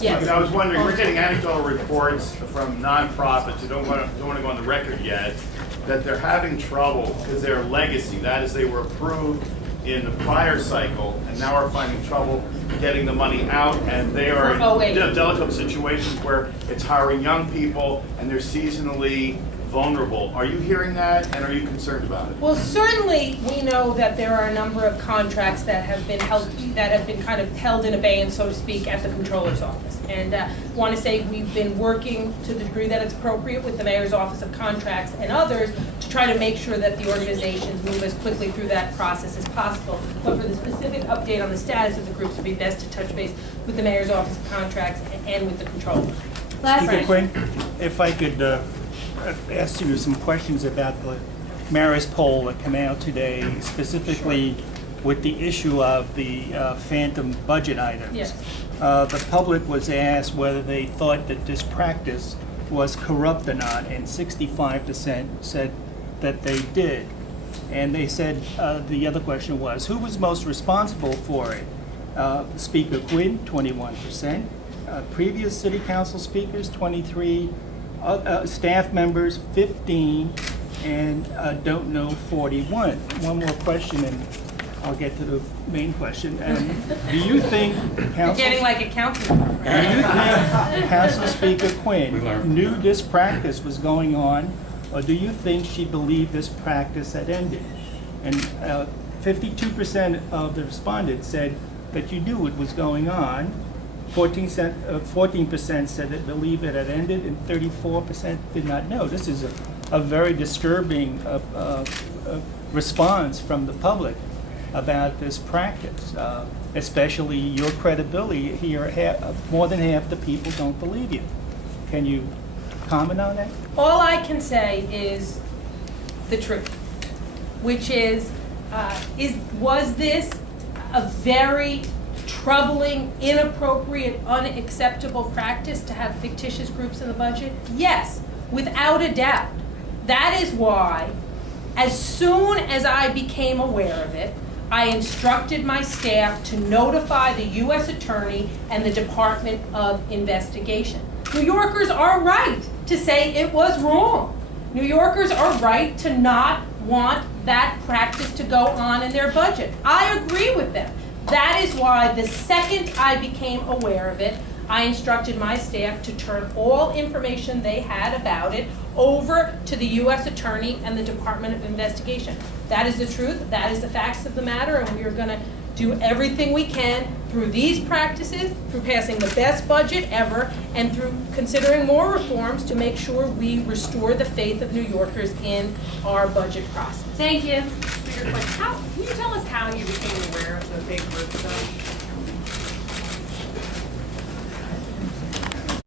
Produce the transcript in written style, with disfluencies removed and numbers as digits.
Yes. I was wondering, we're getting anecdotal reports from nonprofits who don't want to go on the record yet, that they're having trouble because they're legacy. That is, they were approved in the prior cycle and now are finding trouble getting the money out, and they are in delicate situations where it's hiring young people and they're seasonally vulnerable. Are you hearing that, and are you concerned about it? Well, certainly we know that there are a number of contracts that have been kind of held in abeyance, so to speak, at the controller's office. And want to say we've been working to the degree that it's appropriate with the mayor's office of contracts and others to try to make sure that the organizations move as quickly through that process as possible. But for the specific update on the status of the groups, it would be best to touch base with the mayor's office of contracts and with the controller. Speaker Quinn, if I could ask you some questions about the Marist poll that came out today, specifically with the issue of the phantom budget items. Yes. The public was asked whether they thought that this practice was corrupt or not, and 65% said that they did. And they said, the other question was, who was most responsible for it? Speaker Quinn, 21%. Previous city council speakers, 23%. Staff members, 15%, and don't know, 41%. One more question, and I'll get to the main question. Do you think You're getting like a counting. do you think Council Speaker Quinn knew this practice was going on, or do you think she believed this practice had ended? And 52% of the respondents said that you knew it was going on. 14% said they believed it had ended, and 34% did not know. This is a very disturbing response from the public about this practice, especially your credibility here. More than half the people don't believe you. Can you comment on that? All I can say is the truth, which is was this a very troubling, inappropriate, unacceptable practice to have fictitious groups in the budget? Yes, without a doubt. That is why, as soon as I became aware of it, I instructed my staff to notify the U.S. Attorney and the Department of Investigation. New Yorkers are right to say it was wrong. New Yorkers are right to not want that practice to go on in their budget. I agree with them. That is why the second I became aware of it, I instructed my staff to turn all information they had about it over to the U.S. Attorney and the Department of Investigation. That is the truth, that is the facts of the matter, and we are going to do everything we can through these practices, through passing the best budget ever, and through considering more reforms to make sure we restore the faith of New Yorkers in our budget process. Thank you for your question. Can you tell us how you became aware of the big group though?